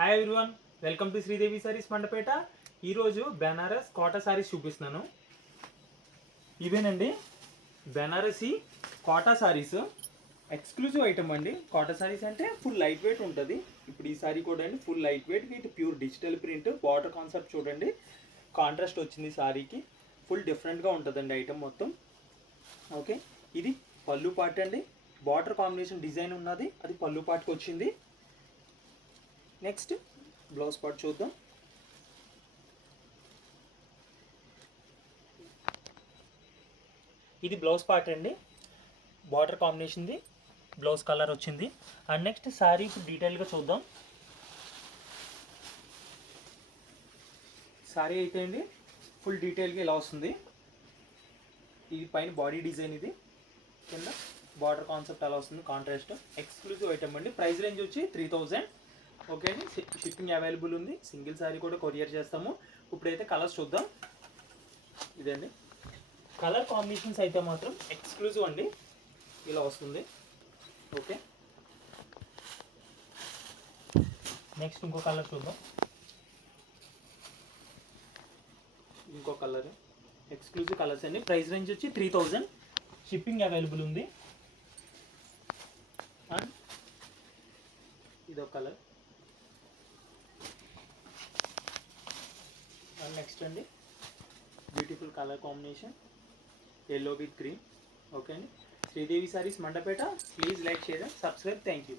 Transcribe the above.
Hi everyone, welcome to Sridevi saris Mandapeta. ఈరోజు Banaras Kota saris చూపిస్తున్నాను. ఇవేనండి Banarasi Kota saris, exclusive item అండి. కోటా సారీస్ అంటే ఫుల్ లైట్ వెయిట్ ఉంటుంది. ఇప్పుడు ఈ సారీ కూడా అండి full light weight with pure digital print border concept చూడండి. కాంట్రాస్ట్ వచ్చింది సారీకి, ఫుల్ డిఫరెంట్గా ఉంటుందండి ఐటమ్ మొత్తం. ఓకే, ఇది పళ్ళు పార్ట్ అండి. బార్డర్ కాంబినేషన్ డిజైన్ ఉన్నది, అది పళ్ళు పార్ట్కి వచ్చింది. నెక్స్ట్ బ్లౌజ్ పార్ట్ చూద్దాం. ఇది బ్లౌజ్ పార్ట్ అండి, బార్డర్ కాంబినేషన్ది బ్లౌజ్ కలర్ వచ్చింది. అండ్ నెక్స్ట్ శారీ డీటెయిల్గా చూద్దాం. శారీ అయితే అండి ఫుల్ డీటెయిల్గా ఇలా వస్తుంది. ఇది పైన బాడీ డిజైన్, ఇది కింద బార్డర్ కాన్సెప్ట్ అలా వస్తుంది. కాంట్రాస్ట్ ఎక్స్క్లూజివ్ ఐటమ్ అండి. ప్రైస్ రేంజ్ వచ్చి 3000. ఓకే అండి, షిప్పింగ్ అవైలబుల్ ఉంది. సింగిల్ శారీ కూడా కొరియర్ చేస్తాము. ఇప్పుడైతే కలర్స్ చూద్దాం. ఇదండి కలర్ కాంబినేషన్స్ అయితే మాత్రం ఎక్స్క్లూజివ్ అండి, ఇలా వస్తుంది. ఓకే, నెక్స్ట్ ఇంకో కలర్ చూద్దాం. ఇంకో కలర్ ఎక్స్క్లూజివ్ కలర్స్ అండి. ప్రైస్ రేంజ్ వచ్చి 3000. షిప్పింగ్ అవైలబుల్ ఉంది. అండ్ ఇదొక కలర్. అండ్ నెక్స్ట్ అండి beautiful colour combination yellow with green. Okay అండి, Sridevi saris Mandapeta. Please like, share and subscribe. Thank you.